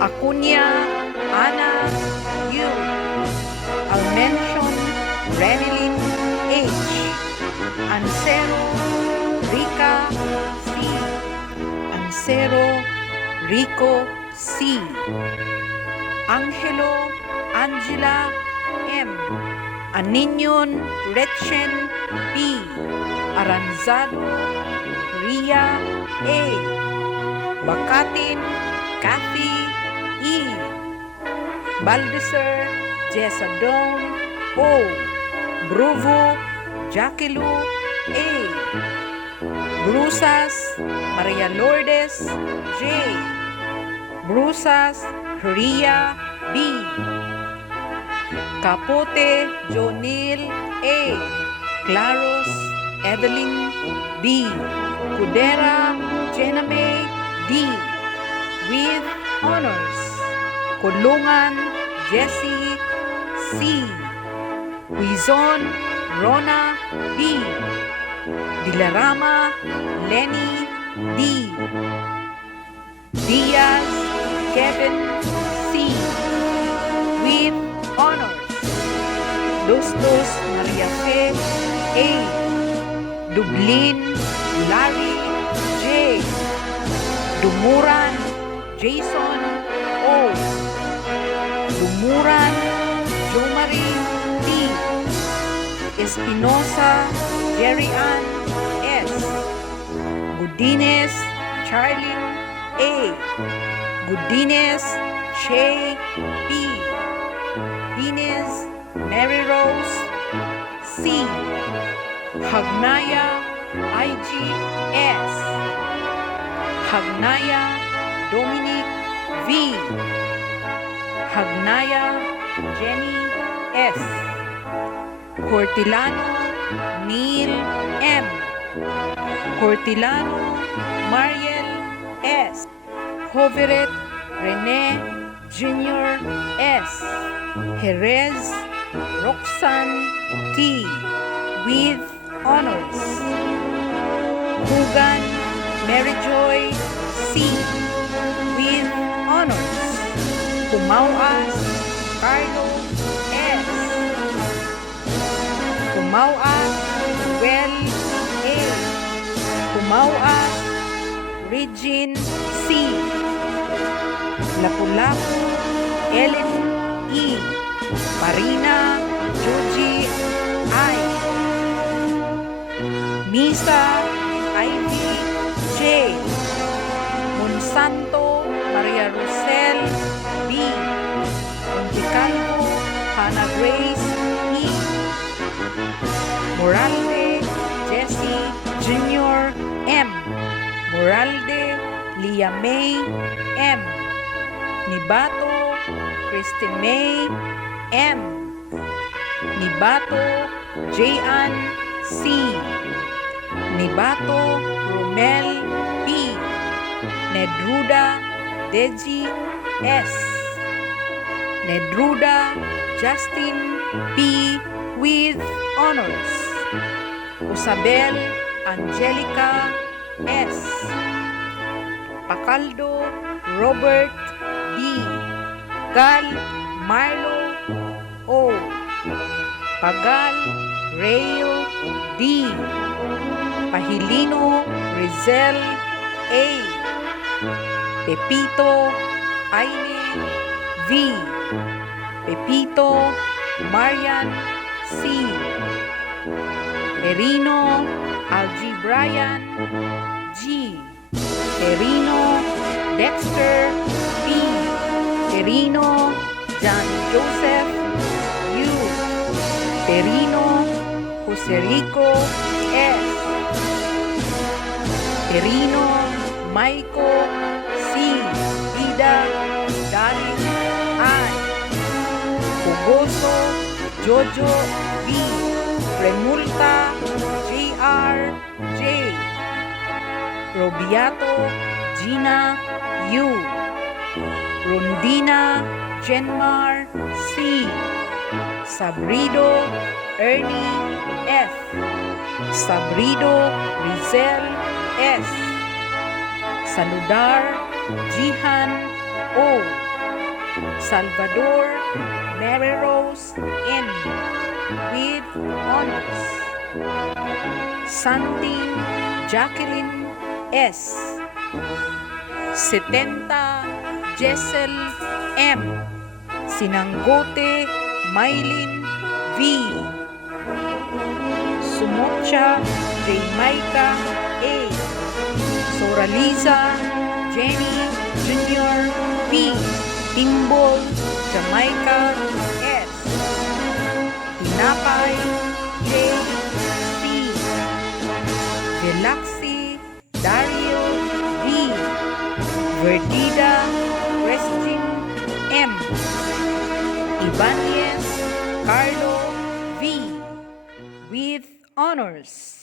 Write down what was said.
Acuña Ana U. Almention Renilyn H. Ansero Rica C. Ansero Rico C. Angelo Angela M. Aniñon Retchen P. Aranzado Ria A. Bakatin Kathy E. Baldeser Jessadon O. Bruvo Jaquilu A. Brusas Maria Lourdes J. Brusas Ria B. Capote Jonil A. Claros Evelyn B. Cudera Jename D. With honors, Kulungan Jessie C. Quizon Rona B. Dilarama Lenny D. Diaz Kevin C. With honors, Dostos Maria Fe A. Dublin Larry J. Dumuran Jason O. Dumuran Jomari T. Espinosa Jerry Ann S. Gudines Charlene A. Gudines Che P. Dines Mary Rose C. Hagnaya IGS. Hagnaya Dominic V. Hagnaya Jenny S. Hortilano Neil M. Hortilano Mariel S. Hoveret Rene Jr. S. Jerez Roxanne T. With honors, Hugan Maryjoy C. With honors, Kumauas Carlo S. Kumauas Well A. Kumauas Regine C. Lapu-Lapu Ellen E. Marina Joji I. Misa Ivy J. Monsanto Maria Rosel B. Monticalvo Hannah Grace E. Moralde Jessie Jr. M. Moralde Lia May M. Nibato Christy May M. Nibato J.Ann C. Nibato Romel P. Nedruda Deji S. Nedruda Justin P. With honors, Usabel Angelica S. Pacaldo Robert D. Gal Marlo O. Pagal Rail D. Pahilino Rizel A. Pepito Aine V. Pepito Marian C. Perino Algie Brian G. Perino Dexter P. Perino John Joseph U. Perino Joserico S. Perino Maiko C. Ida Darling I. Pugoso Jojo B. Remulta J.R. J. Robiato Gina U. Rondina Jenmar C. Sabrido Ernie F. Sabrido Rizel S. Saludar Jihan O. Salvador Mary Rose N. with honors. Sanding Jacqueline S. 70 Jessel M. Sinanggote Maylin V. Sumocha Jamaica A. Soraliza Jenny Jr. P. Timbol Jamaica S. Tinapay J. C. Velaxi Dario V. Verdida Christine M. Ibanez Carlo V. with honors.